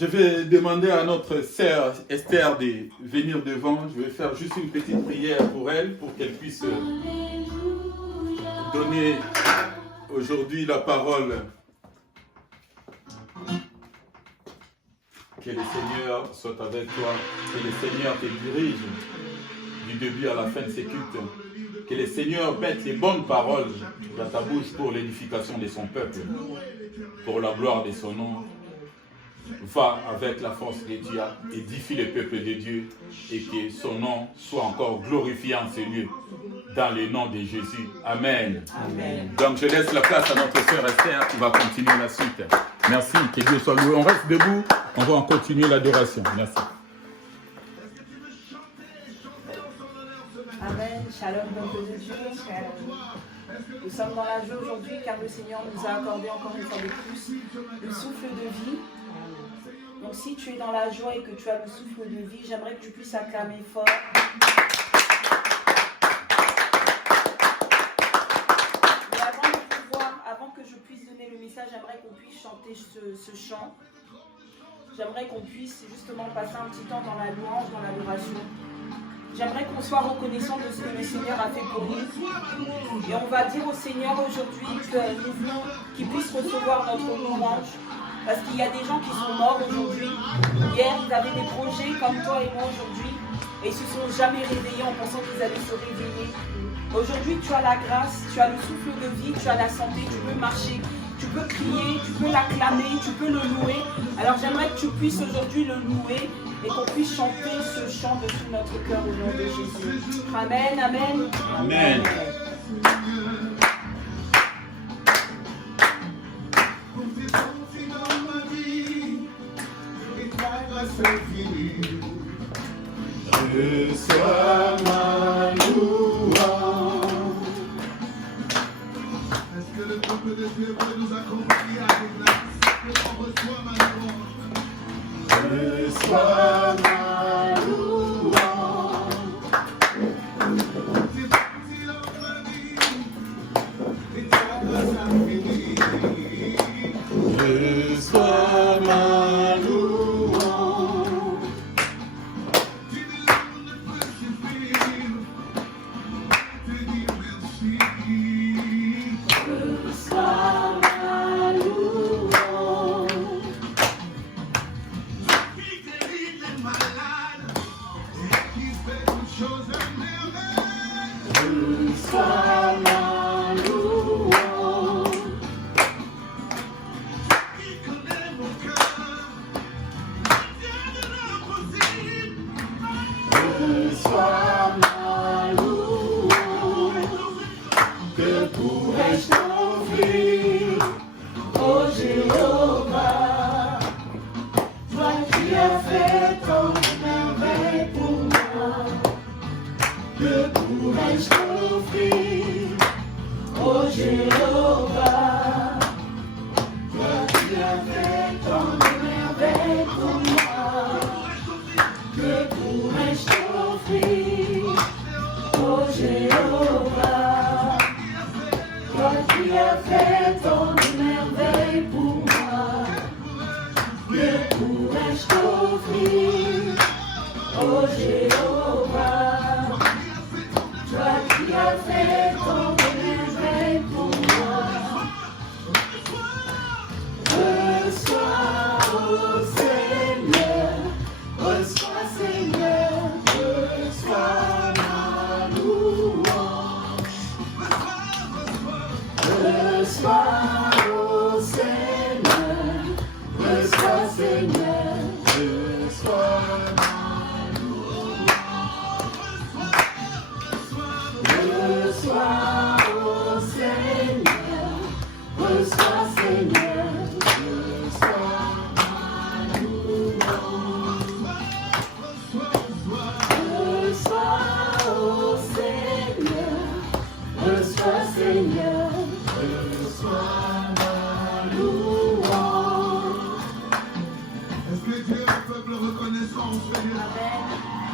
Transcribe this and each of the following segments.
Je vais demander à notre sœur Esther de venir devant. Je vais faire juste une petite prière pour elle, pour qu'elle puisse donner aujourd'hui la parole. Que le Seigneur soit avec toi, que le Seigneur te dirige du début à la fin de ces cultes. Que le Seigneur mette les bonnes paroles dans ta bouche pour l'édification de son peuple, pour la gloire de son nom. Va avec la force de Dieu, édifie le peuple de Dieu et que son nom soit encore glorifié en ce lieu. Dans le nom de Jésus. Amen. Amen. Donc je laisse la place à notre sœur Esther qui va continuer la suite. Merci, que Dieu soit loué. On reste debout, on va en continuer l'adoration. Merci. Amen. Shalom, peuple de Dieu. Nous sommes dans la joie aujourd'hui car le Seigneur nous a accordé encore une fois de plus le souffle de vie. Donc si tu es dans la joie et que tu as le souffle de vie, j'aimerais que tu puisses acclamer fort. Mais avant que je puisse donner le message, j'aimerais qu'on puisse chanter ce chant. J'aimerais qu'on puisse justement passer un petit temps dans la louange, dans l'adoration. J'aimerais qu'on soit reconnaissant de ce que le Seigneur a fait pour nous. Et on va dire au Seigneur aujourd'hui que nous voulons qu'il puisse recevoir notre louange. Parce qu'il y a des gens qui sont morts aujourd'hui. Hier, ils avaient des projets comme toi et moi aujourd'hui. Et ils ne se sont jamais réveillés en pensant qu'ils allaient se réveiller. Aujourd'hui, tu as la grâce, tu as le souffle de vie, tu as la santé, tu peux marcher, tu peux crier, tu peux l'acclamer, tu peux le louer. Alors j'aimerais que tu puisses aujourd'hui le louer et qu'on puisse chanter ce chant de tout notre cœur au nom de Jésus. Amen, amen. Amen. Reçois ma louange. Est-ce que le peuple de Dieu peut nous accompagner avec la on reçoit ma louange. Reçois ma louange. C'est parti dans ma vie et ta grâce infinie. Reçois ma louange.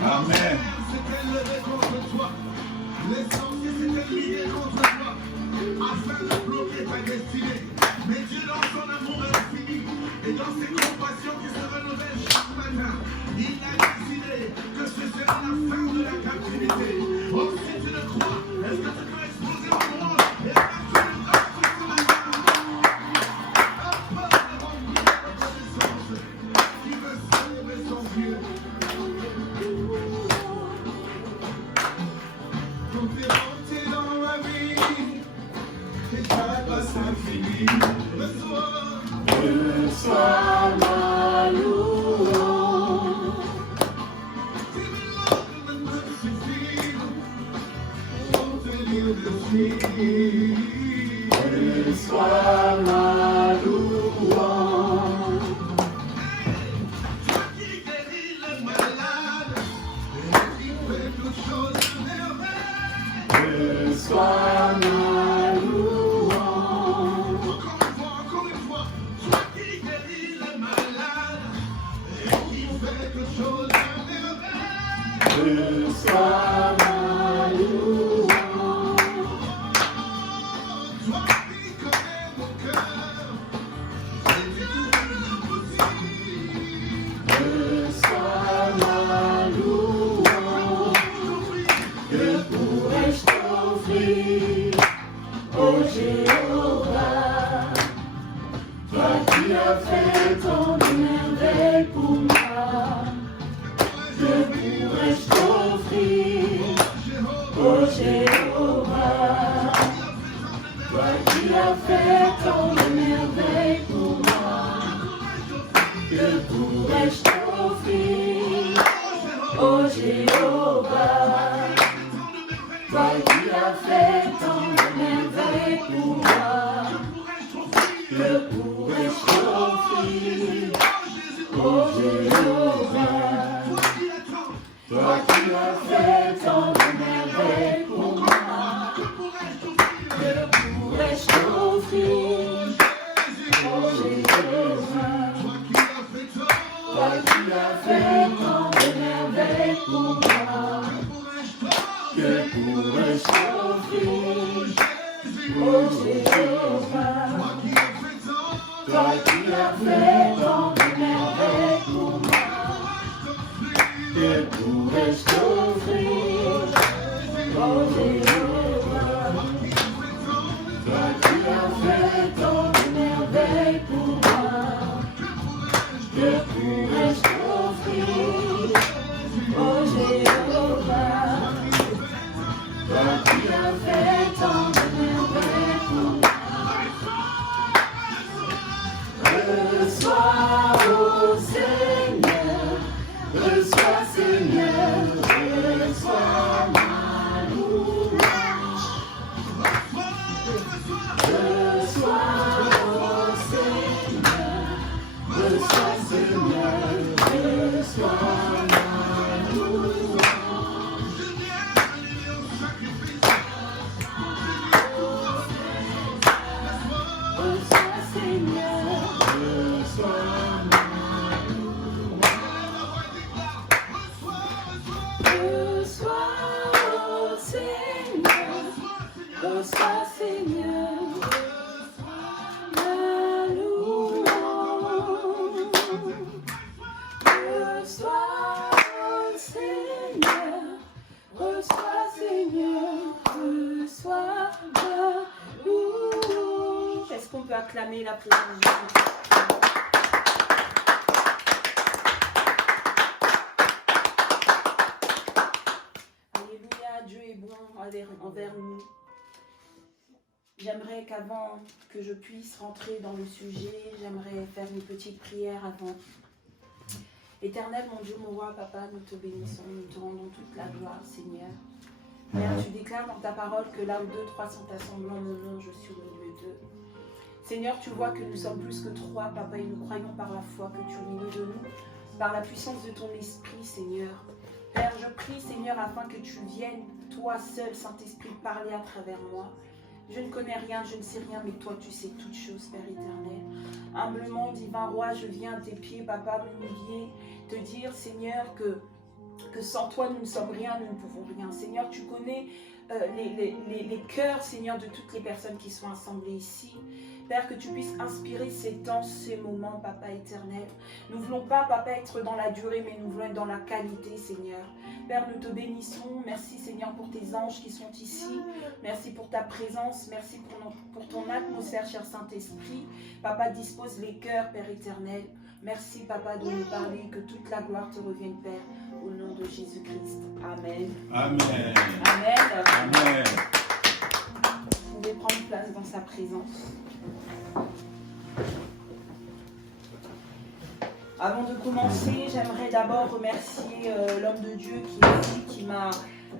Amen. C'était levé contre toi. Les sorciers s'étaient liés contre toi afin de bloquer ta destinée. Mais Dieu dans son amour infini et dans ses compassions qui se renouvellent matin, il a décidé que ce sera la fin de la captivité. Oh, si tu le crois, est-ce que tu peux exploser en louange et mettre une offre ce matin? Un peuple rempli de reconnaissance qui veut célébrer son Dieu. Tout est monté dans ma vie et ta grâce infinie. Reçois ma louange. Reçois ma louange. Toi qui guéris le malade et qui fais toutes choses de merveille. Reçois ma louange. Encore une fois, toi qui guéris le malade et qui fais toutes choses de merveille. Reçois ma louange. Toi qui connais mon cœur et tu veux le possible. Reçois ma louange. Que pourrais-je t'offrir, ô Jéhovah, toi qui as fait tant de merveilles pour moi. Que pourrais-je t'offrir, ô Jéhovah, toi qui as fait tant de merveilles pour moi. Que pourrais-je t'offrir, ô Jéhovah, toi qui as fait tant de merveilles pour moi. Que pourrais-je t'offrir, ô Jéhovah, toi qui as fait tant de merveilles pour moi. Que pourrais-je t'offrir, ô Jéhovah, toi qui as fait tant de merveilles pour moi. Que pourrais-je t'offrir, ô Jéhovah, toi qui as fait tant de merveilles pour moi. Que pourrais-je t'offrir, ô Jéhovah, toi qui as fait tant de merveilles pour moi. Que pourrais-je t'offrir, ô Jéhovah, toi qui as fait tant de merveilles pour moi. Reçois, ô Seigneur, reçois, Seigneur, reçois ma louange. Reçois, ô Seigneur, reçois, Seigneur, reçois ma louange. Reçois, Seigneur, reçois ma reçois, ô Seigneur, reçois, Seigneur, ma louange. Reçois, ô Seigneur, reçois, Seigneur, reçois ma louange. Est-ce qu'on peut acclamer la présence de Dieu? Alléluia, Dieu est bon envers nous. J'aimerais qu'avant que je puisse rentrer dans le sujet, j'aimerais faire une petite prière avant. Éternel, mon Dieu, mon roi, papa, nous te bénissons, nous te rendons toute la gloire, Seigneur. Père, tu déclares dans ta parole que là où 2, 3 sont assemblés en mon nom, je suis au milieu d'eux. Seigneur, tu vois que nous sommes plus que 3, papa, et nous croyons par la foi que tu es au milieu de nous, par la puissance de ton esprit, Seigneur. Père, je prie, Seigneur, afin que tu viennes, toi seul, Saint-Esprit, parler à travers moi. Je ne connais rien, je ne sais rien, mais toi, tu sais toutes choses, Père éternel. Humblement, divin roi, je viens à tes pieds, papa, m'humilier, te dire, Seigneur, que sans toi, nous ne sommes rien, nous ne pouvons rien. Seigneur, tu connais les cœurs, Seigneur, de toutes les personnes qui sont assemblées ici. Père, que tu puisses inspirer ces temps, ces moments, Papa éternel. Nous ne voulons pas, Papa, être dans la durée, mais nous voulons être dans la qualité, Seigneur. Père, nous te bénissons. Merci, Seigneur, pour tes anges qui sont ici. Merci pour ta présence. Merci pour ton atmosphère, cher Saint-Esprit. Papa, dispose les cœurs, Père éternel. Merci, Papa, de nous parler. Que toute la gloire te revienne, Père. Au nom de Jésus-Christ. Amen. Amen. Amen. Amen. Vous pouvez prendre place dans sa présence. Avant de commencer, j'aimerais d'abord remercier l'homme de Dieu qui est ici,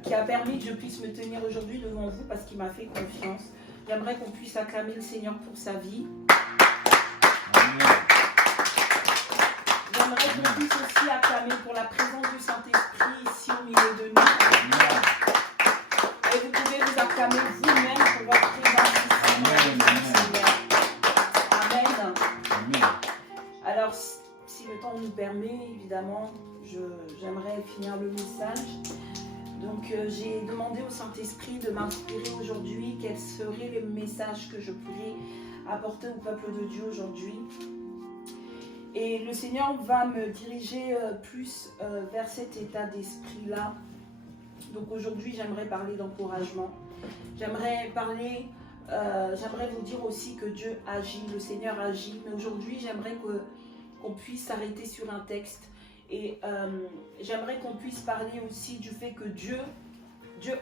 qui a permis que je puisse me tenir aujourd'hui devant vous parce qu'il m'a fait confiance. J'aimerais qu'on puisse acclamer le Seigneur pour sa vie. Amen. J'aimerais qu'on puisse aussi acclamer pour la présence du Saint-Esprit ici au milieu de nous. Et vous pouvez vous acclamer vous-même pour votre présence ici. Seigneur. Amen. Amen. Alors, si le temps nous permet, évidemment, j'aimerais finir le message. Donc, j'ai demandé au Saint-Esprit de m'inspirer aujourd'hui quel serait le message que je pourrais apporter au peuple de Dieu aujourd'hui. Et le Seigneur va me diriger plus vers cet état d'esprit-là. Donc aujourd'hui, j'aimerais parler d'encouragement. J'aimerais vous dire aussi que Dieu agit, le Seigneur agit. Mais aujourd'hui, j'aimerais qu'on puisse s'arrêter sur un texte. Et j'aimerais qu'on puisse parler aussi du fait que Dieu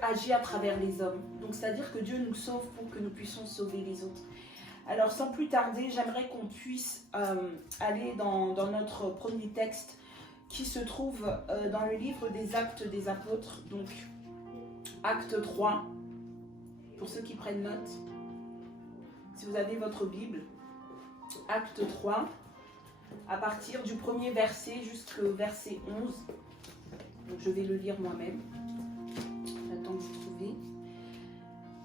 agit à travers les hommes. Donc c'est-à-dire que Dieu nous sauve pour que nous puissions sauver les autres. Alors sans plus tarder, j'aimerais qu'on puisse aller dans notre premier texte qui se trouve dans le livre des Actes des Apôtres, donc Acte 3, pour ceux qui prennent note. Si vous avez votre Bible, Acte 3, à partir du premier verset jusqu'au verset 11. Donc je vais le lire moi-même. J'attends que vous trouviez.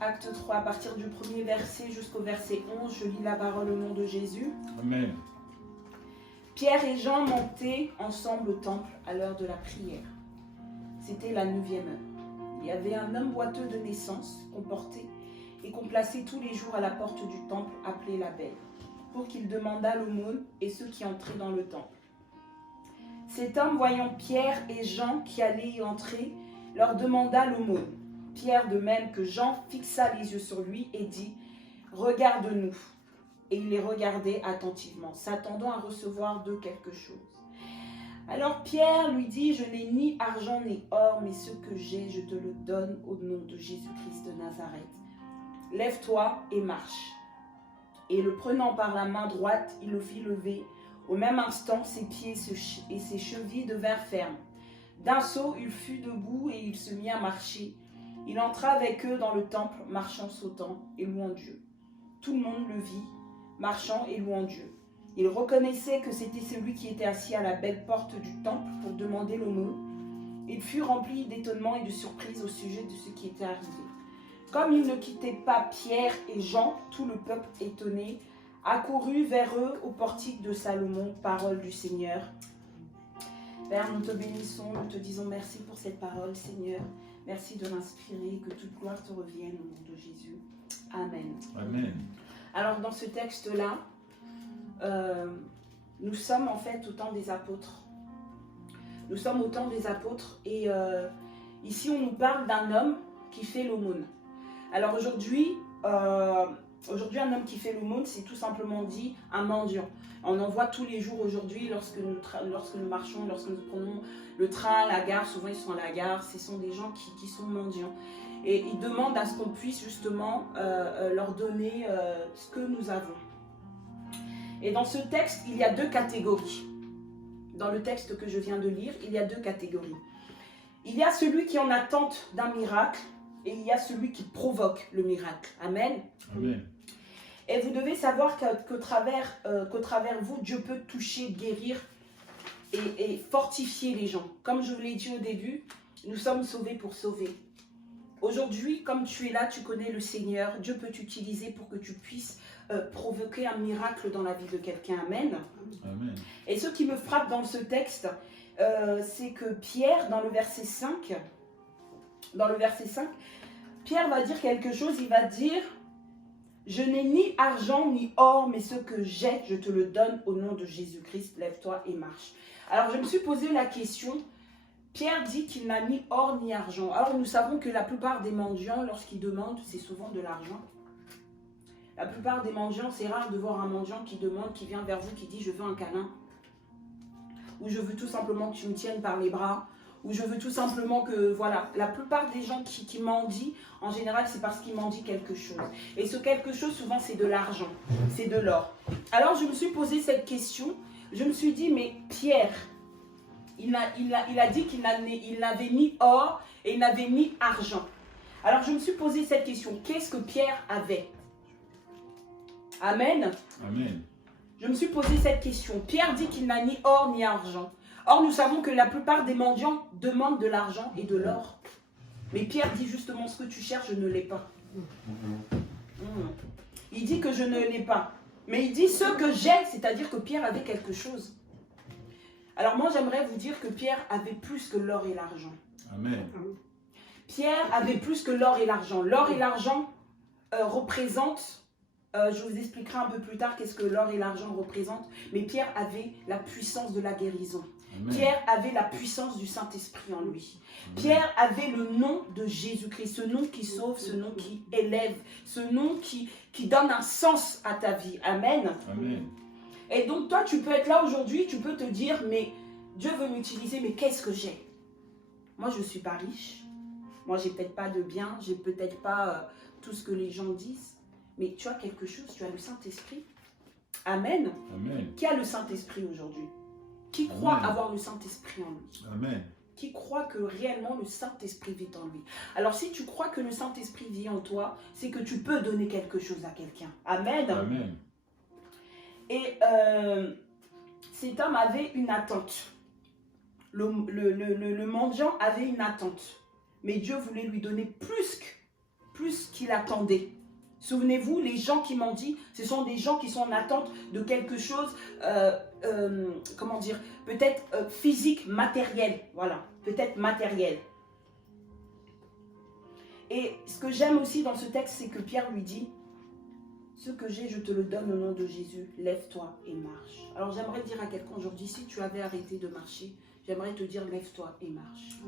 Acte 3, à partir du premier verset jusqu'au verset 11, je lis la parole au nom de Jésus. Amen. Pierre et Jean montaient ensemble au temple à l'heure de la prière. C'était la 9e heure. Il y avait un homme boiteux de naissance qu'on portait et qu'on plaçait tous les jours à la porte du temple appelée la Belle, pour qu'il demandât l'aumône et ceux qui entraient dans le temple. Cet homme, voyant Pierre et Jean qui allaient y entrer, leur demanda l'aumône. Pierre, de même que Jean, fixa les yeux sur lui et dit « Regarde-nous ». Et il les regardait attentivement, s'attendant à recevoir d'eux quelque chose. Alors Pierre lui dit « Je n'ai ni argent ni or, mais ce que j'ai, je te le donne au nom de Jésus-Christ de Nazareth. Lève-toi et marche. » Et le prenant par la main droite, il le fit lever. Au même instant, ses pieds et ses chevilles devinrent fermes. D'un saut, il fut debout et il se mit à marcher. Il entra avec eux dans le temple, marchant, sautant et louant Dieu. Tout le monde le vit, marchant et louant Dieu. Il reconnaissait que c'était celui qui était assis à la belle porte du temple pour demander l'aumône. Il fut rempli d'étonnement et de surprise au sujet de ce qui était arrivé. Comme il ne quittait pas Pierre et Jean, tout le peuple étonné accourut vers eux au portique de Salomon, parole du Seigneur. Père, nous te bénissons, nous te disons merci pour cette parole, Seigneur. Merci de l'inspirer, que toute gloire te revienne au nom de Jésus. Amen. Amen. Alors dans ce texte-là, nous sommes en fait au temps des apôtres. Nous sommes au temps des apôtres et ici on nous parle d'un homme qui fait l'aumône. Alors aujourd'hui, un homme qui fait l'aumône, c'est tout simplement dit un mendiant. On en voit tous les jours aujourd'hui lorsque nous marchons, lorsque nous prenons le train, la gare, souvent ils sont à la gare, ce sont des gens qui sont mendiants. Et ils demandent à ce qu'on puisse justement leur donner ce que nous avons. Et dans ce texte, il y a deux catégories. Dans le texte que je viens de lire, il y a deux catégories. Il y a celui qui est en attente d'un miracle et il y a celui qui provoque le miracle. Amen. Amen. Et vous devez savoir qu'au travers vous, Dieu peut toucher, guérir et fortifier les gens. Comme je vous l'ai dit au début, nous sommes sauvés pour sauver. Aujourd'hui, comme tu es là, tu connais le Seigneur. Dieu peut t'utiliser pour que tu puisses provoquer un miracle dans la vie de quelqu'un. Amen. Amen. Et ce qui me frappe dans ce texte, c'est que Pierre, dans le verset 5, Pierre va dire quelque chose. Il va dire Je n'ai ni argent ni or, mais ce que j'ai, je te le donne au nom de Jésus-Christ. Lève-toi et marche. Alors, je me suis posé la question. Pierre dit qu'il n'a ni or ni argent. Alors, nous savons que la plupart des mendiants, lorsqu'ils demandent, c'est souvent de l'argent. La plupart des mendiants, c'est rare de voir un mendiant qui demande, qui vient vers vous, qui dit « je veux un câlin » ou « je veux tout simplement que tu me tiennes par les bras » ou « je veux tout simplement que… » Voilà, la plupart des gens qui mendient, en général, c'est parce qu'ils mendient quelque chose. Et ce quelque chose, souvent, c'est de l'argent, c'est de l'or. Alors, je me suis posé cette question. Je me suis dit « mais Pierre, il a dit qu'il n'avait ni or et il n'avait ni argent. » Alors, je me suis posé cette question. Qu'est-ce que Pierre avait? Amen. Amen. Je me suis posé cette question. Pierre dit qu'il n'a ni or ni argent. Or, nous savons que la plupart des mendiants demandent de l'argent et de l'or. Mais Pierre dit justement ce que tu cherches, je ne l'ai pas. Il dit que je ne l'ai pas. Mais il dit ce que j'ai, c'est-à-dire que Pierre avait quelque chose. Alors moi, j'aimerais vous dire que Pierre avait plus que l'or et l'argent. Amen. Pierre avait plus que l'or et l'argent. L'or et l'argent représentent... je vous expliquerai un peu plus tard qu'est-ce que l'or et l'argent représentent. Mais Pierre avait la puissance de la guérison. Amen. Pierre avait la puissance du Saint-Esprit en lui. Amen. Pierre avait le nom de Jésus-Christ, ce nom qui sauve, ce nom qui élève, ce nom qui donne un sens à ta vie. Amen. Amen. Et donc toi, tu peux être là aujourd'hui, tu peux te dire, mais Dieu veut m'utiliser, mais qu'est-ce que j'ai? Moi, je ne suis pas riche. Moi, je n'ai peut-être pas de biens, je n'ai peut-être pas tout ce que les gens disent. Mais tu as quelque chose, tu as le Saint-Esprit. Amen. Amen. Qui a le Saint-Esprit aujourd'hui? Qui croit avoir le Saint-Esprit en lui? Amen. Qui croit que réellement le Saint-Esprit vit en lui? Alors si tu crois que le Saint-Esprit vit en toi, c'est que tu peux donner quelque chose à quelqu'un. Amen. Amen. Et cet homme avait une attente. Le mendiant avait une attente. Mais Dieu voulait lui donner plus qu'il attendait. Souvenez-vous, les gens qui mendient, ce sont des gens qui sont en attente de quelque chose, comment dire, peut-être physique, matériel. Voilà, peut-être matériel. Et ce que j'aime aussi dans ce texte, c'est que Pierre lui dit, ce que j'ai, je te le donne au nom de Jésus, lève-toi et marche. Alors j'aimerais dire à quelqu'un aujourd'hui, si tu avais arrêté de marcher, j'aimerais te dire, lève-toi et marche.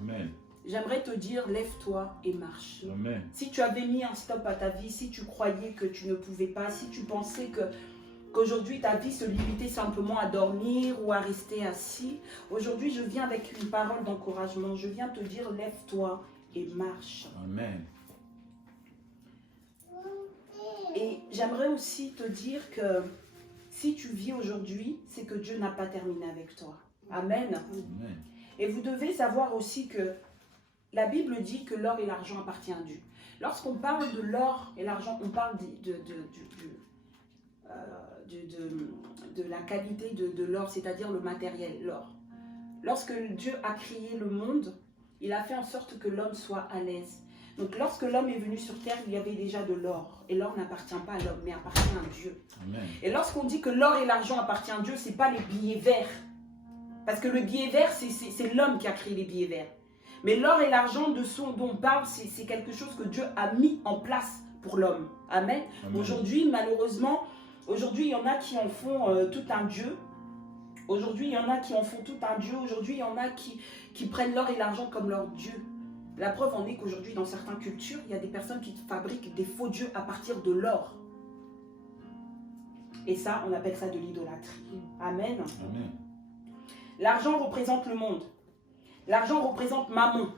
Amen. J'aimerais te dire, lève-toi et marche. Amen. Si tu avais mis un stop à ta vie, si tu croyais que tu ne pouvais pas, si tu pensais qu'aujourd'hui ta vie se limitait simplement à dormir ou à rester assis, aujourd'hui je viens avec une parole d'encouragement. Je viens te dire, lève-toi et marche. Amen. Et j'aimerais aussi te dire que si tu vis aujourd'hui, c'est que Dieu n'a pas terminé avec toi. Amen. Amen. Et vous devez savoir aussi que la Bible dit que l'or et l'argent appartiennent à Dieu. Lorsqu'on parle de l'or et l'argent, on parle de la qualité de l'or, c'est-à-dire le matériel, l'or. Lorsque Dieu a créé le monde, il a fait en sorte que l'homme soit à l'aise. Donc lorsque l'homme est venu sur terre, il y avait déjà de l'or. Et l'or n'appartient pas à l'homme, mais appartient à Dieu. Amen. Et lorsqu'on dit que l'or et l'argent appartiennent à Dieu, ce n'est pas les billets verts. Parce que le billet vert, c'est l'homme qui a créé les billets verts. Mais l'or et l'argent dont on parle, c'est quelque chose que Dieu a mis en place pour l'homme. Amen. Aujourd'hui, malheureusement, il y en a qui en font tout un dieu. Aujourd'hui, il y en a qui en font tout un dieu. Aujourd'hui, il y en a qui prennent l'or et l'argent comme leur dieu. La preuve en est qu'aujourd'hui, dans certaines cultures, il y a des personnes qui fabriquent des faux dieux à partir de l'or. Et ça, on appelle ça de l'idolâtrie. Amen. Amen. L'argent représente le monde. L'argent représente Mammon.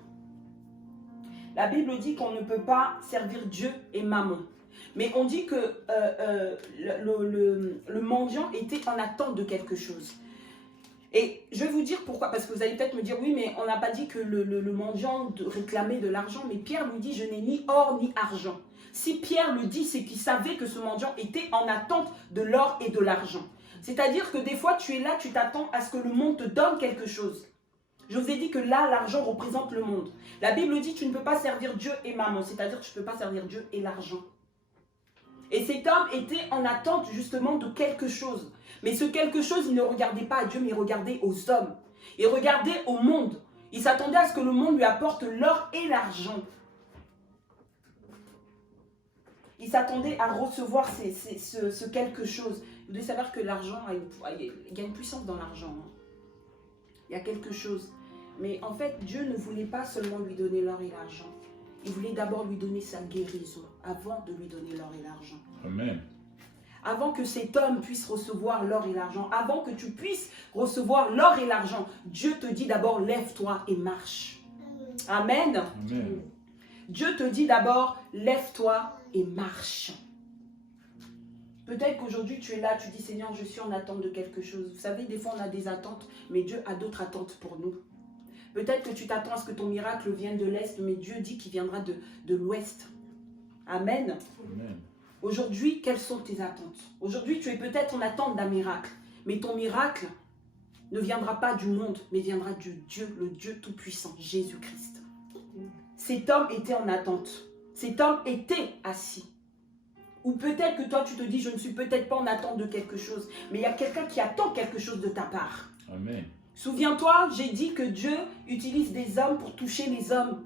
La Bible dit qu'on ne peut pas servir Dieu et Mammon. Mais on dit que le mendiant était en attente de quelque chose. Et je vais vous dire pourquoi. Parce que vous allez peut-être me dire, oui, mais on n'a pas dit que le mendiant réclamait de l'argent. Mais Pierre lui dit, je n'ai ni or ni argent. Si Pierre le dit, c'est qu'il savait que ce mendiant était en attente de l'or et de l'argent. C'est-à-dire que des fois, tu es là, tu t'attends à ce que le monde te donne quelque chose. Je vous ai dit que là, l'argent représente le monde. La Bible dit que tu ne peux pas servir Dieu et Mammon, c'est-à-dire que tu ne peux pas servir Dieu et l'argent. Et cet homme était en attente justement de quelque chose. Mais ce quelque chose, il ne regardait pas à Dieu, mais il regardait aux hommes. Il regardait au monde. Il s'attendait à ce que le monde lui apporte l'or et l'argent. Ils s'attendaient à recevoir ce quelque chose. Vous devez savoir que l'argent, il y a une puissance dans l'argent. Hein. Il y a quelque chose. Mais en fait, Dieu ne voulait pas seulement lui donner l'or et l'argent. Il voulait d'abord lui donner sa guérison avant de lui donner l'or et l'argent. Amen. Avant que cet homme puisse recevoir l'or et l'argent, avant que tu puisses recevoir l'or et l'argent, Dieu te dit d'abord, lève-toi et marche. Amen. Amen. Dieu te dit d'abord, lève-toi et marche. Peut-être qu'aujourd'hui tu es là, tu dis, Seigneur, je suis en attente de quelque chose. Vous savez, des fois on a des attentes, mais Dieu a d'autres attentes pour nous. Peut-être que tu t'attends à ce que ton miracle vienne de l'Est, mais Dieu dit qu'il viendra de l'Ouest. Amen. Amen. Aujourd'hui, quelles sont tes attentes? Aujourd'hui, tu es peut-être en attente d'un miracle, mais ton miracle ne viendra pas du monde, mais viendra du Dieu, le Dieu Tout-Puissant, Jésus-Christ. Cet homme était en attente. Cet homme était assis. Ou peut-être que toi, tu te dis, je ne suis peut-être pas en attente de quelque chose, mais il y a quelqu'un qui attend quelque chose de ta part. Amen. Souviens-toi, j'ai dit que Dieu utilise des hommes pour toucher les hommes.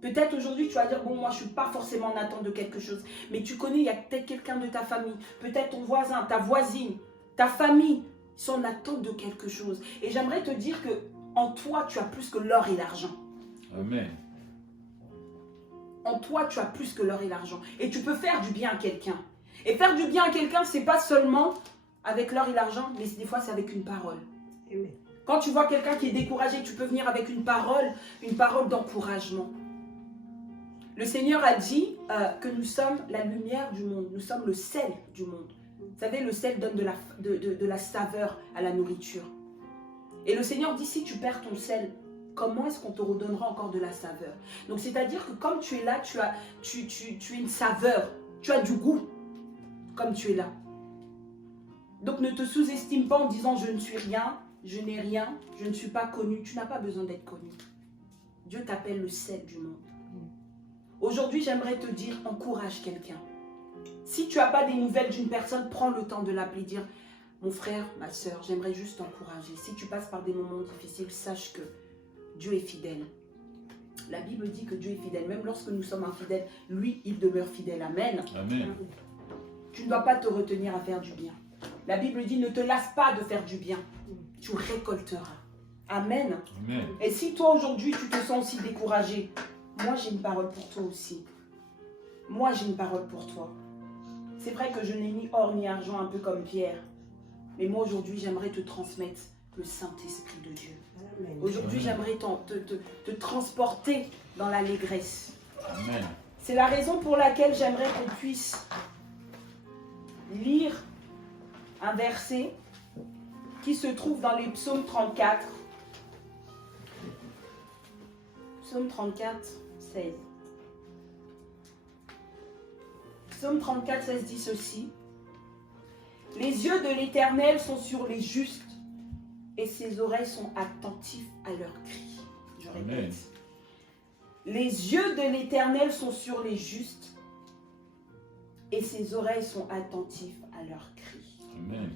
Peut-être aujourd'hui, tu vas dire, bon, moi, je ne suis pas forcément en attente de quelque chose. Mais tu connais, il y a peut-être quelqu'un de ta famille, peut-être ton voisin, ta voisine, ta famille, ils sont en attente de quelque chose. Et j'aimerais te dire que en toi, tu as plus que l'or et l'argent. Amen. En toi, tu as plus que l'or et l'argent. Et tu peux faire du bien à quelqu'un. Et faire du bien à quelqu'un, ce n'est pas seulement avec l'or et l'argent, mais des fois, c'est avec une parole. Amen. Quand tu vois quelqu'un qui est découragé, tu peux venir avec une parole d'encouragement. Le Seigneur a dit que nous sommes la lumière du monde, nous sommes le sel du monde. Vous savez, le sel donne de la saveur à la nourriture. Et le Seigneur dit, si tu perds ton sel, comment est-ce qu'on te redonnera encore de la saveur? Donc c'est-à-dire que comme tu es là, tu as une saveur, tu as du goût, comme tu es là. Donc ne te sous-estime pas en disant, je ne suis rien, je n'ai rien, je ne suis pas connu. Tu n'as pas besoin d'être connu. Dieu t'appelle le sel du monde. Aujourd'hui, j'aimerais te dire, encourage quelqu'un. Si tu n'as pas des nouvelles d'une personne, prends le temps de l'appeler, dire, mon frère, ma soeur, j'aimerais juste t'encourager. Si tu passes par des moments difficiles, sache que Dieu est fidèle. La Bible dit que Dieu est fidèle. Même lorsque nous sommes infidèles, lui, il demeure fidèle. Amen. Amen. Tu ne dois pas te retenir à faire du bien. La Bible dit, ne te lasse pas de faire du bien. Tu récolteras. Amen. Amen. Et si toi, aujourd'hui, tu te sens aussi découragé, moi, j'ai une parole pour toi aussi. Moi, j'ai une parole pour toi. C'est vrai que je n'ai ni or ni argent, un peu comme Pierre. Mais moi, aujourd'hui, j'aimerais te transmettre le Saint-Esprit de Dieu. Aujourd'hui, j'aimerais te transporter dans l'allégresse. Amen. C'est la raison pour laquelle j'aimerais qu'on puisse lire un verset qui se trouve dans les psaumes 34. Psaume 34, 16. Psaume 34, 16 dit ceci. Les yeux de l'Éternel sont sur les justes et ses oreilles sont attentives à leurs cris. Je répète. Amen. Les yeux de l'Éternel sont sur les justes et ses oreilles sont attentives à leurs cris. Amen.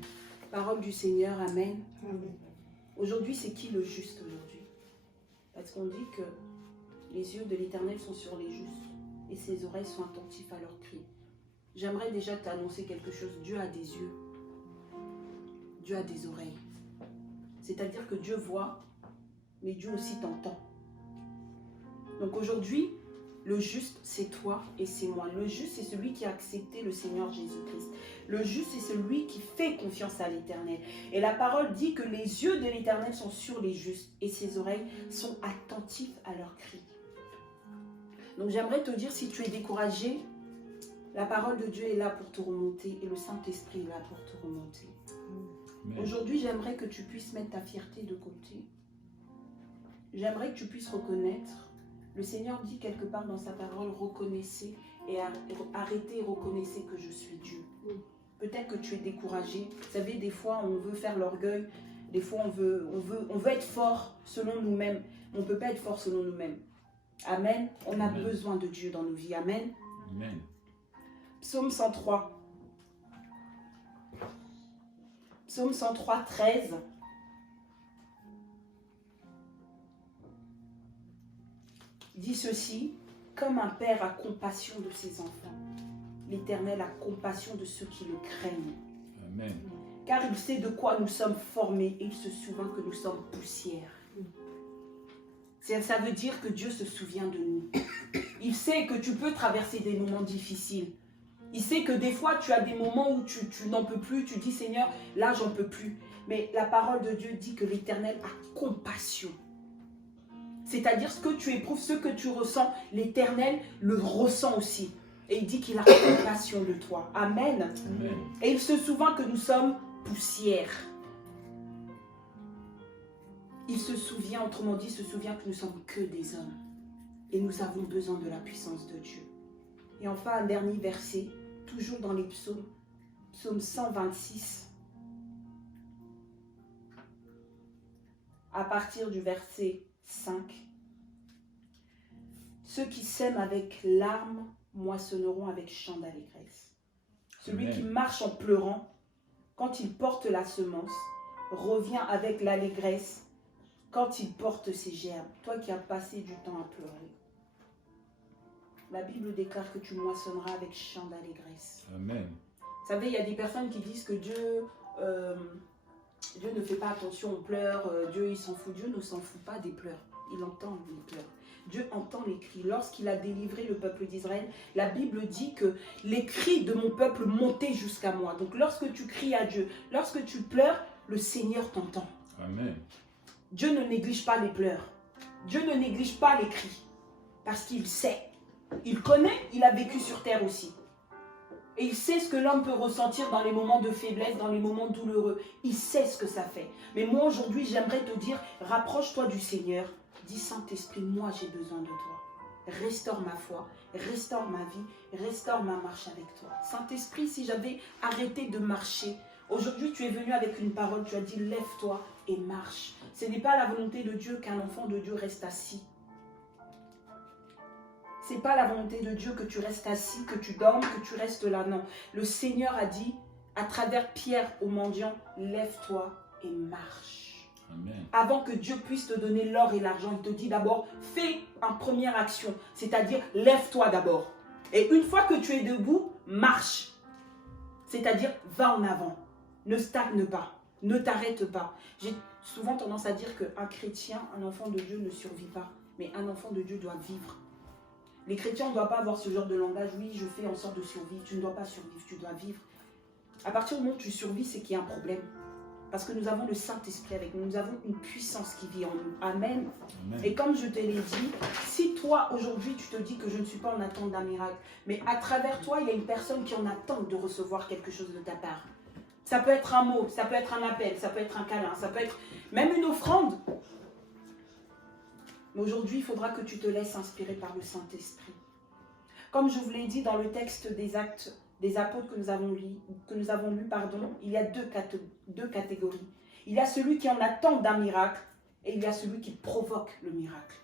Parole du Seigneur, amen. Amen. Aujourd'hui, c'est qui le juste aujourd'hui? Parce qu'on dit que les yeux de l'Éternel sont sur les justes et ses oreilles sont attentives à leurs cris. J'aimerais déjà t'annoncer quelque chose. Dieu a des yeux. Dieu a des oreilles. C'est-à-dire que Dieu voit, mais Dieu aussi t'entend. Donc aujourd'hui, le juste, c'est toi et c'est moi. Le juste, c'est celui qui a accepté le Seigneur Jésus-Christ. Le juste, c'est celui qui fait confiance à l'Éternel. Et la parole dit que les yeux de l'Éternel sont sur les justes et ses oreilles sont attentives à leurs cris. Donc j'aimerais te dire, si tu es découragé, la parole de Dieu est là pour te remonter et le Saint-Esprit est là pour te remonter. Amen. Aujourd'hui, j'aimerais que tu puisses mettre ta fierté de côté. J'aimerais que tu puisses reconnaître. Le Seigneur dit quelque part dans sa parole, reconnaissez et arrêtez et reconnaissez que je suis Dieu. Peut-être que tu es découragé. Vous savez, des fois, on veut faire l'orgueil. Des fois, on veut être fort selon nous-mêmes. On ne peut pas être fort selon nous-mêmes. Amen. On a Amen. besoin de Dieu dans nos vies. Amen. Amen. Psaume 103. Psaume 103, 13. Dit ceci, comme un père a compassion de ses enfants, l'Éternel a compassion de ceux qui le craignent. Amen. Car il sait de quoi nous sommes formés et il se souvient que nous sommes poussière. Ça veut dire que Dieu se souvient de nous. Il sait que tu peux traverser des moments difficiles. Il sait que des fois, tu as des moments où tu n'en peux plus. Tu dis, Seigneur, là, j'en peux plus. Mais la parole de Dieu dit que l'Éternel a compassion. C'est-à-dire ce que tu éprouves, ce que tu ressens, l'Éternel le ressent aussi. Et il dit qu'il a compassion de toi. Amen. Amen. Et il se souvient que nous sommes poussière. Il se souvient, autrement dit, il se souvient que nous sommes que des hommes. Et nous avons besoin de la puissance de Dieu. Et enfin, un dernier verset, toujours dans les psaumes, psaume 126, à partir du verset 5. Ceux qui sèment avec larmes moissonneront avec chant d'allégresse. Celui Amen. qui marche en pleurant, quand il porte la semence, revient avec l'allégresse quand il porte ses gerbes. Toi qui as passé du temps à pleurer, la Bible déclare que tu moissonneras avec chant d'allégresse. Amen. Vous savez, il y a des personnes qui disent que Dieu ne fait pas attention aux pleurs, Dieu il s'en fout. Dieu ne s'en fout pas des pleurs, il entend les pleurs. Dieu entend les cris. Lorsqu'il a délivré le peuple d'Israël, la Bible dit que les cris de mon peuple montaient jusqu'à moi. Donc lorsque tu cries à Dieu, lorsque tu pleures, le Seigneur t'entend. Amen. Dieu ne néglige pas les pleurs. Dieu ne néglige pas les cris. Parce qu'il sait. Il connaît, il a vécu sur terre aussi. Et il sait ce que l'homme peut ressentir dans les moments de faiblesse, dans les moments douloureux. Il sait ce que ça fait. Mais moi aujourd'hui, j'aimerais te dire, rapproche-toi du Seigneur. Dis, Saint-Esprit, moi j'ai besoin de toi. Restaure ma foi, restaure ma vie, restaure ma marche avec toi. Saint-Esprit, si j'avais arrêté de marcher, aujourd'hui tu es venu avec une parole, tu as dit lève-toi et marche. Ce n'est pas la volonté de Dieu qu'un enfant de Dieu reste assis. Ce n'est pas la volonté de Dieu que tu restes assis, que tu dormes, que tu restes là. Non. Le Seigneur a dit, à travers Pierre au mendiant, lève-toi et marche. Amen. Avant que Dieu puisse te donner l'or et l'argent, il te dit d'abord, fais une première action. C'est-à-dire, lève-toi d'abord. Et une fois que tu es debout, marche. C'est-à-dire, va en avant. Ne stagne pas. Ne t'arrête pas. J'ai souvent tendance à dire qu'un chrétien, un enfant de Dieu ne survit pas. Mais un enfant de Dieu doit vivre. Les chrétiens ne doivent pas avoir ce genre de langage. Oui, je fais en sorte de survivre. Tu ne dois pas survivre, tu dois vivre. À partir du moment où tu survis, c'est qu'il y a un problème. Parce que nous avons le Saint-Esprit avec nous. Nous avons une puissance qui vit en nous. Amen. Amen. Et comme je te l'ai dit, si toi, aujourd'hui, tu te dis que je ne suis pas en attente d'un miracle, mais à travers toi, il y a une personne qui en attend de recevoir quelque chose de ta part. Ça peut être un mot, ça peut être un appel, ça peut être un câlin, ça peut être même une offrande. Mais aujourd'hui, il faudra que tu te laisses inspirer par le Saint-Esprit. Comme je vous l'ai dit dans le texte des Actes des Apôtres que nous avons lu, il y a deux catégories. Il y a celui qui en attend d'un miracle et il y a celui qui provoque le miracle.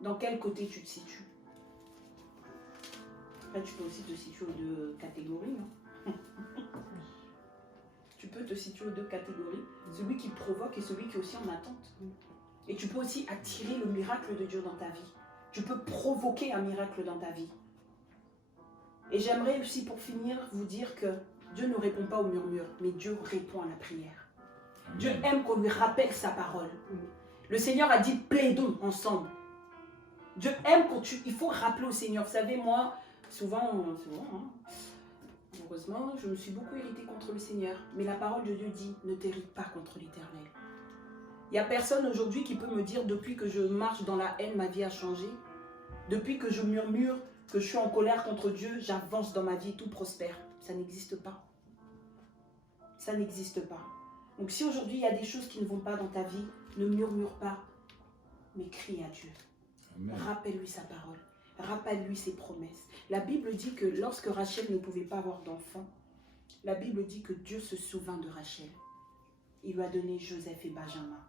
Dans quel côté tu te situes? Après, tu peux aussi te situer aux deux catégories. Hein. Tu peux te situer aux deux catégories. Celui qui provoque et celui qui est aussi en attente. Et tu peux aussi attirer le miracle de Dieu dans ta vie. Tu peux provoquer un miracle dans ta vie. Et j'aimerais aussi pour finir vous dire que Dieu ne répond pas au murmure, mais Dieu répond à la prière. Amen. Dieu aime qu'on lui rappelle sa parole. Le Seigneur a dit plaidons ensemble. Dieu aime quand il faut rappeler au Seigneur. Vous savez, moi, souvent hein, heureusement, je me suis beaucoup irritée contre le Seigneur. Mais la parole de Dieu dit, ne t'irrite pas contre l'Éternel. Il n'y a personne aujourd'hui qui peut me dire, depuis que je marche dans la haine, ma vie a changé. Depuis que je murmure, que je suis en colère contre Dieu, j'avance dans ma vie, tout prospère. Ça n'existe pas. Ça n'existe pas. Donc si aujourd'hui il y a des choses qui ne vont pas dans ta vie, ne murmure pas, mais crie à Dieu. Amen. Rappelle-lui sa parole. Rappelle-lui ses promesses. La Bible dit que lorsque Rachel ne pouvait pas avoir d'enfant, la Bible dit que Dieu se souvint de Rachel. Il lui a donné Joseph et Benjamin.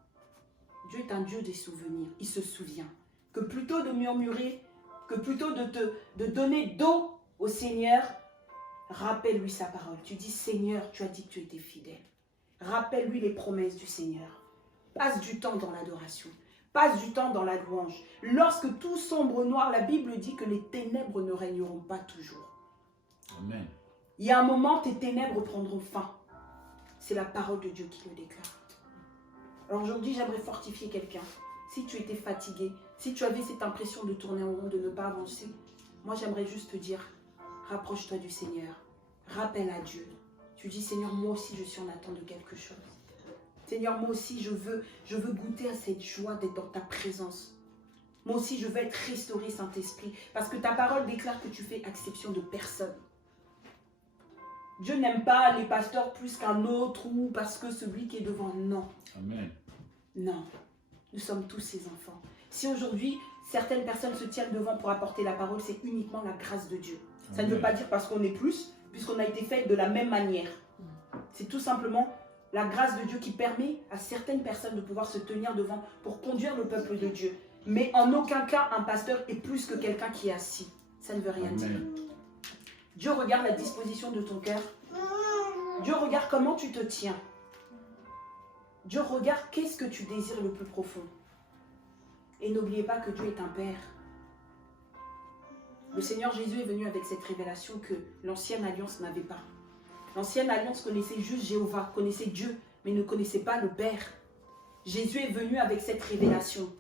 Dieu est un Dieu des souvenirs. Il se souvient. Que plutôt de murmurer, que plutôt de donner dos au Seigneur, rappelle-lui sa parole. Tu dis, Seigneur, tu as dit que tu étais fidèle. Rappelle-lui les promesses du Seigneur. Passe du temps dans l'adoration. Passe du temps dans la louange. Lorsque tout sombre noir, la Bible dit que les ténèbres ne régneront pas toujours. Amen. Il y a un moment, tes ténèbres prendront fin. C'est la parole de Dieu qui le déclare. Alors aujourd'hui, j'aimerais fortifier quelqu'un. Si tu étais fatigué, si tu avais cette impression de tourner en rond, de ne pas avancer, moi j'aimerais juste te dire, rapproche-toi du Seigneur. Rappelle à Dieu. Tu dis, Seigneur, moi aussi je suis en attente de quelque chose. Seigneur, moi aussi je veux goûter à cette joie d'être dans ta présence. Moi aussi je veux être restauré, Saint-Esprit. Parce que ta parole déclare que tu fais exception de personne. Dieu n'aime pas les pasteurs plus qu'un autre ou parce que celui qui est devant, non. Amen. Non, nous sommes tous ses enfants. Si aujourd'hui, certaines personnes se tiennent devant pour apporter la parole, c'est uniquement la grâce de Dieu. Ça ne veut pas dire parce qu'on est plus, puisqu'on a été fait de la même manière. C'est tout simplement la grâce de Dieu qui permet à certaines personnes de pouvoir se tenir devant pour conduire le peuple de Dieu. Mais en aucun cas, un pasteur est plus que quelqu'un qui est assis. Ça ne veut rien dire. Dieu regarde la disposition de ton cœur. Dieu regarde comment tu te tiens. Dieu regarde qu'est-ce que tu désires le plus profond. Et n'oubliez pas que Dieu est un Père. Le Seigneur Jésus est venu avec cette révélation que l'ancienne alliance n'avait pas. L'ancienne alliance connaissait juste Jéhovah, connaissait Dieu, mais ne connaissait pas le Père. Jésus est venu avec cette révélation.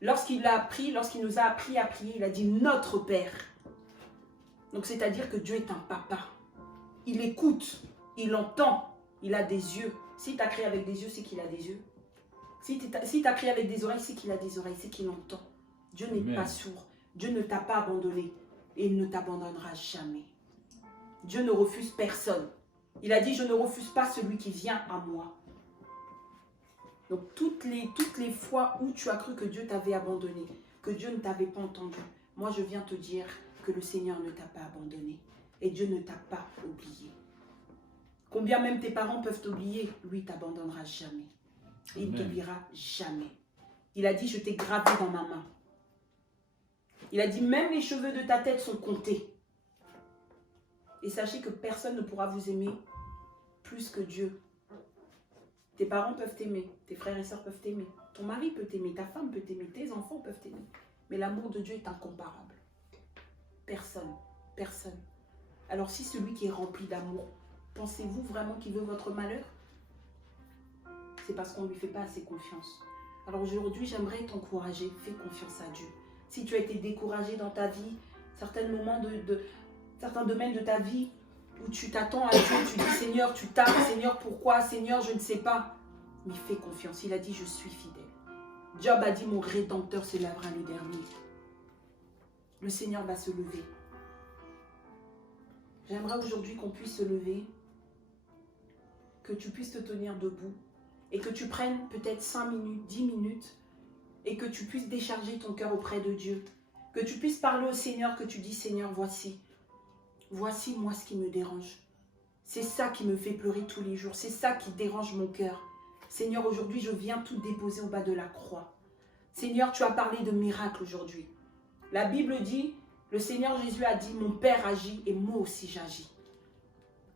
Lorsqu'il nous a appris à prier, il a dit notre Père. Donc c'est-à-dire que Dieu est un papa. Il écoute, il entend, il a des yeux. Si tu as créé avec des yeux, c'est qu'il a des yeux. Si tu as créé avec des oreilles, c'est qu'il a des oreilles, c'est qu'il entend. Dieu n'est pas sourd. Dieu ne t'a pas abandonné et il ne t'abandonnera jamais. Dieu ne refuse personne. Il a dit, je ne refuse pas celui qui vient à moi. Donc toutes les fois où tu as cru que Dieu t'avait abandonné, que Dieu ne t'avait pas entendu, moi je viens te dire que le Seigneur ne t'a pas abandonné et Dieu ne t'a pas oublié. Combien même tes parents peuvent t'oublier, lui ne t'abandonnera jamais. Et il ne t'oubliera jamais. Il a dit, je t'ai gravé dans ma main. Il a dit, même les cheveux de ta tête sont comptés. Et sachez que personne ne pourra vous aimer plus que Dieu. Tes parents peuvent t'aimer, tes frères et sœurs peuvent t'aimer, ton mari peut t'aimer, ta femme peut t'aimer, tes enfants peuvent t'aimer. Mais l'amour de Dieu est incomparable. Personne, personne. Alors si celui qui est rempli d'amour, pensez-vous vraiment qu'il veut votre malheur? C'est parce qu'on ne lui fait pas assez confiance. Alors aujourd'hui, j'aimerais t'encourager, fais confiance à Dieu. Si tu as été découragé dans ta vie, certains domaines de ta vie, où tu t'attends à Dieu, tu dis Seigneur, tu tapes, Seigneur, pourquoi, Seigneur, je ne sais pas. Mais fais confiance, il a dit je suis fidèle. Job a dit mon rédempteur se lèvera le dernier. Le Seigneur va se lever. J'aimerais aujourd'hui qu'on puisse se lever, que tu puisses te tenir debout et que tu prennes peut-être 5 minutes, 10 minutes et que tu puisses décharger ton cœur auprès de Dieu. Que tu puisses parler au Seigneur, que tu dis Seigneur, voici moi ce qui me dérange. C'est ça qui me fait pleurer tous les jours. C'est ça qui dérange mon cœur. Seigneur, aujourd'hui, je viens tout déposer au bas de la croix. Seigneur, tu as parlé de miracles aujourd'hui. La Bible dit, le Seigneur Jésus a dit, mon Père agit et moi aussi j'agis.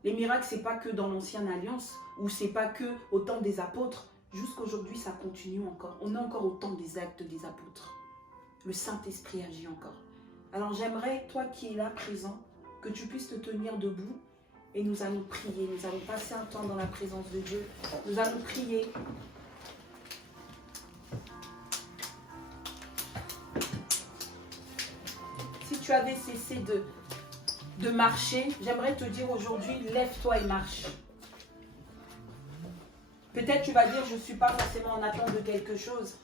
Les miracles, ce n'est pas que dans l'Ancienne Alliance ou ce n'est pas que au temps des apôtres. Jusqu'aujourd'hui, ça continue encore. On est encore au temps des actes des apôtres. Le Saint-Esprit agit encore. Alors j'aimerais, toi qui es là présent, que tu puisses te tenir debout et nous allons prier. Nous allons passer un temps dans la présence de Dieu. Nous allons prier. Si tu avais cessé de marcher, j'aimerais te dire aujourd'hui, lève-toi et marche. Peut-être tu vas dire, je ne suis pas forcément en attente de quelque chose,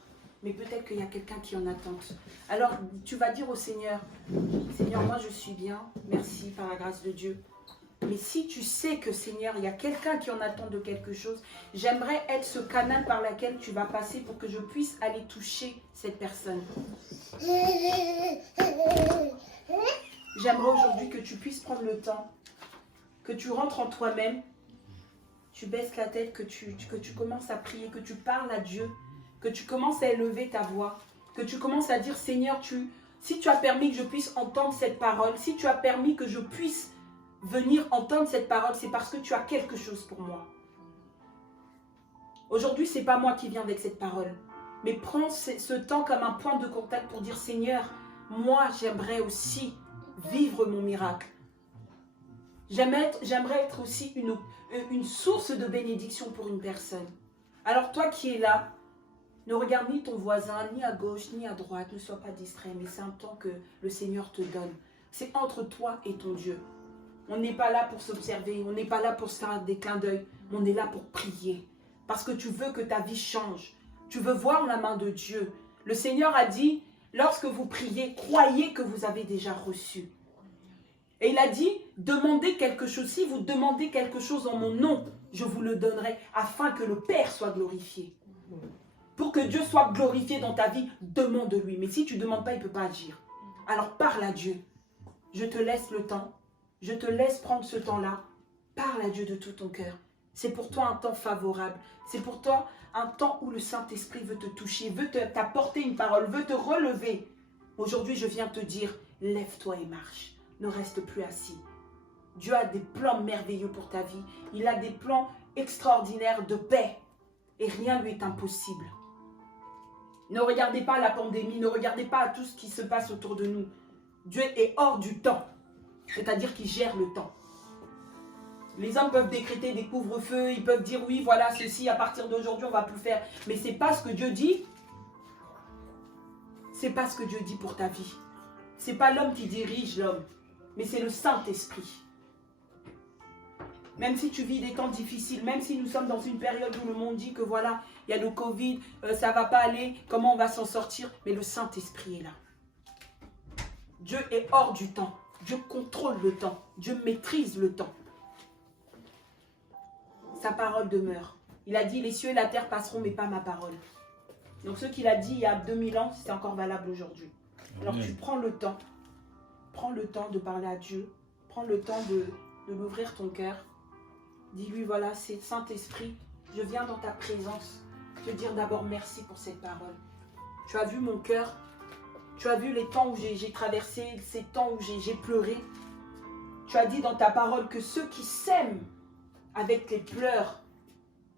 mais peut-être qu'il y a quelqu'un qui est en attente. Alors, tu vas dire au Seigneur, Seigneur, moi je suis bien, merci par la grâce de Dieu. Mais si tu sais que, Seigneur, il y a quelqu'un qui est en attente de quelque chose, j'aimerais être ce canal par lequel tu vas passer pour que je puisse aller toucher cette personne. J'aimerais aujourd'hui que tu puisses prendre le temps, que tu rentres en toi-même, tu baisses la tête, que tu commences à prier, que tu parles à Dieu, que tu commences à élever ta voix, que tu commences à dire, Seigneur, si tu as permis que je puisse entendre cette parole, si tu as permis que je puisse venir entendre cette parole, c'est parce que tu as quelque chose pour moi. Aujourd'hui, ce n'est pas moi qui viens avec cette parole, Mais prends ce temps comme un point de contact pour dire, Seigneur, moi, j'aimerais aussi vivre mon miracle. J'aimerais être aussi une source de bénédiction pour une personne. Alors toi qui es là, ne regarde ni ton voisin, ni à gauche, ni à droite, ne sois pas distrait, mais c'est un temps que le Seigneur te donne. C'est entre toi et ton Dieu. On n'est pas là pour s'observer, on n'est pas là pour se faire des clins d'œil, mais on est là pour prier. Parce que tu veux que ta vie change. Tu veux voir la main de Dieu. Le Seigneur a dit, lorsque vous priez, croyez que vous avez déjà reçu. Et il a dit, demandez quelque chose. Si vous demandez quelque chose en mon nom, je vous le donnerai afin que le Père soit glorifié. Pour que Dieu soit glorifié dans ta vie, demande-lui. Mais si tu ne demandes pas, il ne peut pas agir. Alors parle à Dieu. Je te laisse le temps. Je te laisse prendre ce temps-là. Parle à Dieu de tout ton cœur. C'est pour toi un temps favorable. C'est pour toi un temps où le Saint-Esprit veut te toucher, veut t'apporter une parole, veut te relever. Aujourd'hui, je viens te dire, lève-toi et marche. Ne reste plus assis. Dieu a des plans merveilleux pour ta vie. Il a des plans extraordinaires de paix. Et rien ne lui est impossible. Ne regardez pas la pandémie, ne regardez pas tout ce qui se passe autour de nous. Dieu est hors du temps. C'est-à-dire qu'il gère le temps. Les hommes peuvent décréter des couvre-feux, ils peuvent dire oui, voilà, ceci, à partir d'aujourd'hui, on ne va plus faire. Mais ce n'est pas ce que Dieu dit. Ce n'est pas ce que Dieu dit pour ta vie. Ce n'est pas l'homme qui dirige l'homme, mais c'est le Saint-Esprit. Même si tu vis des temps difficiles, même si nous sommes dans une période où le monde dit que voilà, il y a le Covid, ça ne va pas aller, comment on va s'en sortir? Mais le Saint-Esprit est là. Dieu est hors du temps. Dieu contrôle le temps. Dieu maîtrise le temps. Sa parole demeure. Il a dit, les cieux et la terre passeront, mais pas ma parole. Donc ce qu'il a dit il y a 2000 ans, c'est encore valable aujourd'hui. Alors tu prends le temps de parler à Dieu, prends le temps de l'ouvrir ton cœur. Dis-lui, voilà, c'est Saint-Esprit, je viens dans ta présence te dire d'abord merci pour cette parole. Tu as vu mon cœur, tu as vu les temps où j'ai traversé, ces temps où j'ai pleuré. Tu as dit dans ta parole que ceux qui sèment avec les pleurs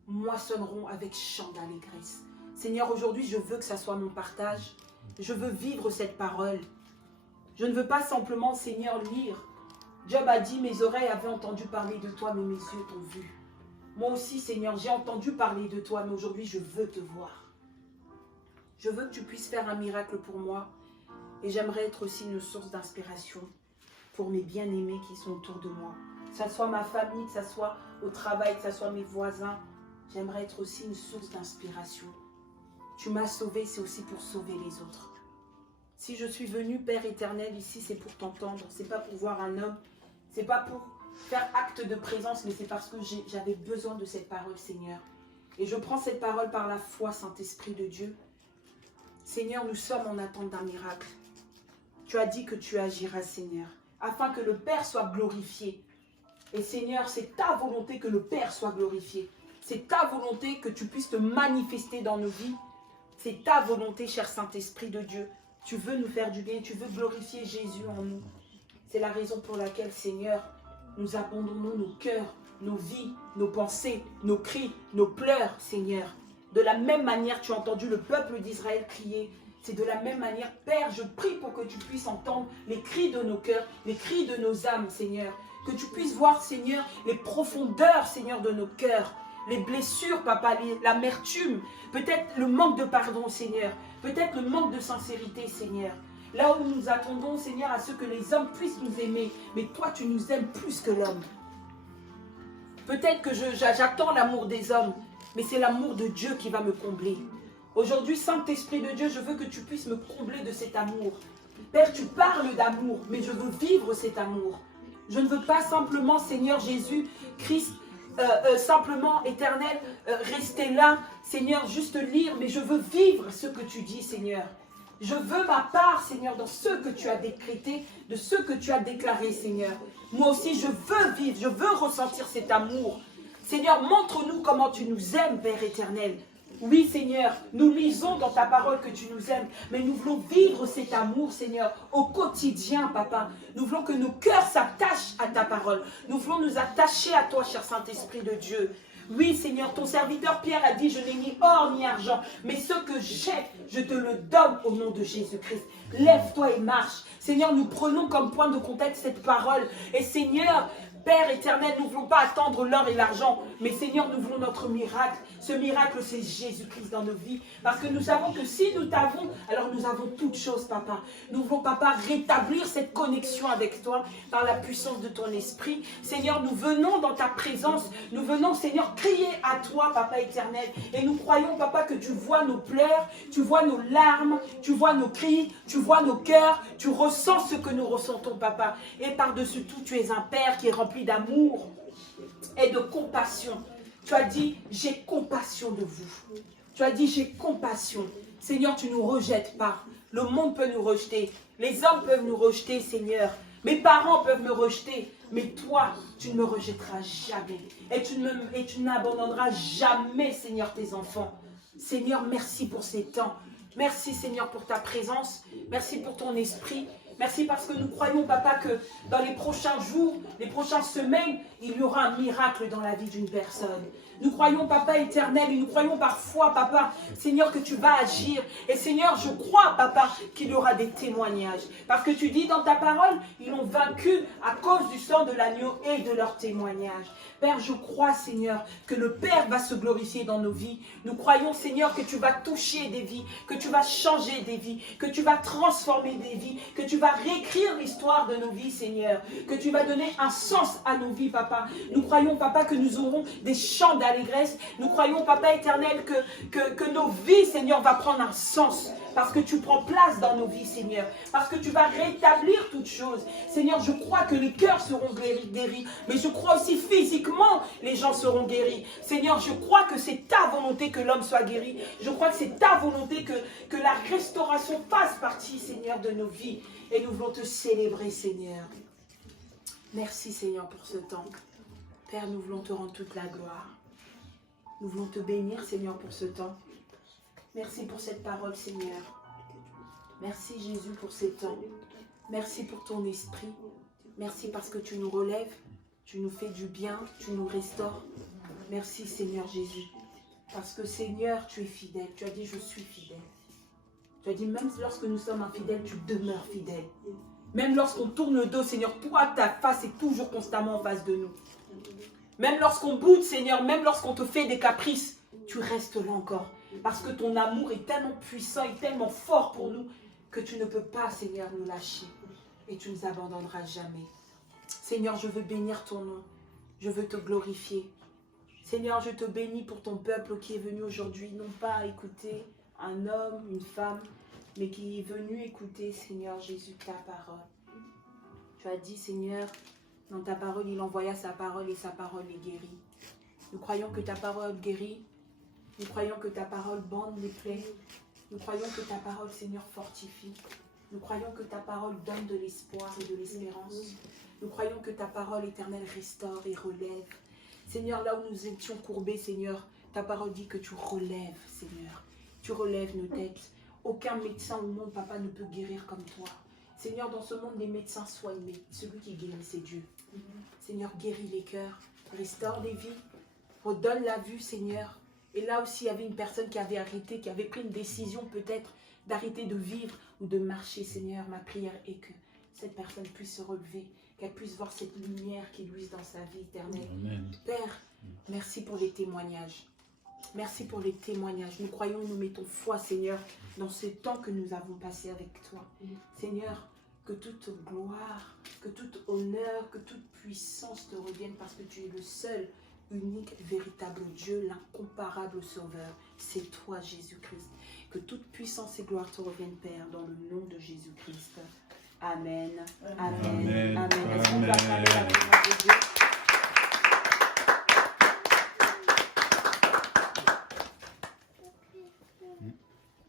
moissonneront avec chant d'allégresse. Seigneur, aujourd'hui, je veux que ça soit mon partage. Je veux vivre cette parole. Je ne veux pas simplement, Seigneur, lire. Job a dit, mes oreilles avaient entendu parler de toi, mais mes yeux t'ont vu. Moi aussi, Seigneur, j'ai entendu parler de toi, mais aujourd'hui, je veux te voir. Je veux que tu puisses faire un miracle pour moi. Et j'aimerais être aussi une source d'inspiration pour mes bien-aimés qui sont autour de moi. Que ce soit ma famille, que ce soit au travail, que ce soit mes voisins. J'aimerais être aussi une source d'inspiration. Tu m'as sauvé, c'est aussi pour sauver les autres. Si je suis venu, Père éternel, ici, c'est pour t'entendre. C'est pas pour voir un homme. C'est pas pour faire acte de présence, mais c'est parce que j'avais besoin de cette parole, Seigneur. Et je prends cette parole par la foi, Saint-Esprit de Dieu. Seigneur, nous sommes en attente d'un miracle. Tu as dit que tu agiras, Seigneur, afin que le Père soit glorifié. Et Seigneur, c'est ta volonté que le Père soit glorifié. C'est ta volonté que tu puisses te manifester dans nos vies. C'est ta volonté, cher Saint-Esprit de Dieu. Tu veux nous faire du bien, tu veux glorifier Jésus en nous. C'est la raison pour laquelle, Seigneur, nous abandonnons nos cœurs, nos vies, nos pensées, nos cris, nos pleurs, Seigneur. De la même manière, tu as entendu le peuple d'Israël crier. C'est de la même manière, Père, je prie pour que tu puisses entendre les cris de nos cœurs, les cris de nos âmes, Seigneur. Que tu puisses voir, Seigneur, les profondeurs, Seigneur, de nos cœurs. Les blessures, Papa, l'amertume, peut-être le manque de pardon, Seigneur. Peut-être le manque de sincérité, Seigneur. Là où nous attendons, Seigneur, à ce que les hommes puissent nous aimer. Mais toi, tu nous aimes plus que l'homme. Peut-être que j'attends l'amour des hommes, mais c'est l'amour de Dieu qui va me combler. Aujourd'hui, Saint-Esprit de Dieu, je veux que tu puisses me combler de cet amour. Père, tu parles d'amour, mais je veux vivre cet amour. Je ne veux pas simplement, Seigneur Jésus, Christ, simplement, éternel, rester là, Seigneur, juste lire, mais je veux vivre ce que tu dis, Seigneur. Je veux ma part, Seigneur, dans ce que tu as décrété, de ce que tu as déclaré, Seigneur. Moi aussi, je veux vivre, je veux ressentir cet amour. Seigneur, montre-nous comment tu nous aimes, Père éternel. Oui, Seigneur, nous lisons dans ta parole que tu nous aimes, mais nous voulons vivre cet amour, Seigneur, au quotidien, Papa. Nous voulons que nos cœurs s'attachent à ta parole. Nous voulons nous attacher à toi, cher Saint-Esprit de Dieu. Oui, Seigneur, ton serviteur Pierre a dit, je n'ai ni or ni argent, mais ce que j'ai, je te le donne au nom de Jésus-Christ. Lève-toi et marche. Seigneur, nous prenons comme point de contact cette parole. Et Seigneur, Père éternel, nous ne voulons pas attendre l'or et l'argent, mais Seigneur, nous voulons notre miracle. Ce miracle, c'est Jésus-Christ dans nos vies. Parce que nous savons que si nous t'avons, alors nous avons toutes choses, Papa. Nous voulons, Papa, rétablir cette connexion avec toi par la puissance de ton esprit. Seigneur, nous venons dans ta présence. Nous venons, Seigneur, crier à toi, Papa éternel. Et nous croyons, Papa, que tu vois nos pleurs, tu vois nos larmes, tu vois nos cris, tu vois nos cœurs, tu ressens ce que nous ressentons, Papa. Et par-dessus tout, tu es un Père qui est rempli d'amour et de compassion. Tu as dit, j'ai compassion de vous. Tu as dit, j'ai compassion. Seigneur, tu ne nous rejettes pas. Le monde peut nous rejeter. Les hommes peuvent nous rejeter, Seigneur. Mes parents peuvent me rejeter. Mais toi, tu ne me rejetteras jamais. Et tu n'abandonneras jamais, Seigneur, tes enfants. Seigneur, merci pour ces temps. Merci, Seigneur, pour ta présence. Merci pour ton esprit. Merci parce que nous croyons, Papa, que dans les prochains jours, les prochaines semaines, il y aura un miracle dans la vie d'une personne. Nous croyons, Papa éternel, et nous croyons parfois, Papa, Seigneur, que tu vas agir. Et Seigneur, je crois, Papa, qu'il y aura des témoignages. Parce que tu dis dans ta parole, ils ont vaincu à cause du sang de l'agneau et de leur témoignage. Père, je crois, Seigneur, que le Père va se glorifier dans nos vies. Nous croyons, Seigneur, que tu vas toucher des vies, que tu vas changer des vies, que tu vas transformer des vies, que tu vas réécrire l'histoire de nos vies, Seigneur, que tu vas donner un sens à nos vies, Papa. Nous croyons, Papa, que nous aurons des chants d'allégresse. Nous croyons, Papa éternel, que nos vies, Seigneur, va prendre un sens. Parce que tu prends place dans nos vies, Seigneur. Parce que tu vas rétablir toutes choses. Seigneur, je crois que les cœurs seront guéris. Mais je crois aussi physiquement, les gens seront guéris. Seigneur, je crois que c'est ta volonté que l'homme soit guéri. Je crois que c'est ta volonté que la restauration fasse partie, Seigneur, de nos vies. Et nous voulons te célébrer, Seigneur. Merci, Seigneur, pour ce temps. Père, nous voulons te rendre toute la gloire. Nous voulons te bénir, Seigneur, pour ce temps. Merci pour cette parole, Seigneur. Merci, Jésus, pour ces temps. Merci pour ton esprit. Merci parce que tu nous relèves, tu nous fais du bien, tu nous restaures. Merci, Seigneur Jésus. Parce que, Seigneur, tu es fidèle. Tu as dit, je suis fidèle. Tu as dit, même lorsque nous sommes infidèles, tu demeures fidèle. Même lorsqu'on tourne le dos, Seigneur, toi, ta face est toujours constamment en face de nous. Même lorsqu'on boude, Seigneur, même lorsqu'on te fait des caprices, tu restes là encore. Parce que ton amour est tellement puissant et tellement fort pour nous que tu ne peux pas, Seigneur, nous lâcher. Et tu ne nous abandonneras jamais. Seigneur, je veux bénir ton nom. Je veux te glorifier. Seigneur, je te bénis pour ton peuple qui est venu aujourd'hui, non pas écouter un homme, une femme, mais qui est venu écouter, Seigneur Jésus, ta parole. Tu as dit, Seigneur, dans ta parole, il envoya sa parole et sa parole est guérie. Nous croyons que ta parole guérit. Nous croyons que ta parole bande les plaies. Nous croyons que ta parole, Seigneur, fortifie. Nous croyons que ta parole donne de l'espoir et de l'espérance. Nous croyons que ta parole éternelle restaure et relève. Seigneur, là où nous étions courbés, Seigneur, ta parole dit que tu relèves, Seigneur. Tu relèves nos têtes. Aucun médecin au monde, Papa, ne peut guérir comme toi. Seigneur, dans ce monde, les médecins soignent, mais celui qui guérit, c'est Dieu. Seigneur, guéris les cœurs, restaure les vies, redonne la vue, Seigneur. Et là aussi, il y avait une personne qui avait arrêté, qui avait pris une décision peut-être d'arrêter de vivre ou de marcher, Seigneur. Ma prière est que cette personne puisse se relever, qu'elle puisse voir cette lumière qui luise dans sa vie éternelle. Amen. Père, merci pour les témoignages. Merci pour les témoignages. Nous croyons, nous mettons foi, Seigneur, dans ce temps que nous avons passé avec toi. Seigneur, que toute gloire, que tout honneur, que toute puissance te revienne parce que tu es le seul, unique, véritable Dieu, l'incomparable Sauveur. C'est toi, Jésus-Christ. Que toute puissance et gloire te reviennent, Père, dans le nom de Jésus-Christ. Amen. Amen. Amen. Amen. Est-ce qu'on peut acclamer la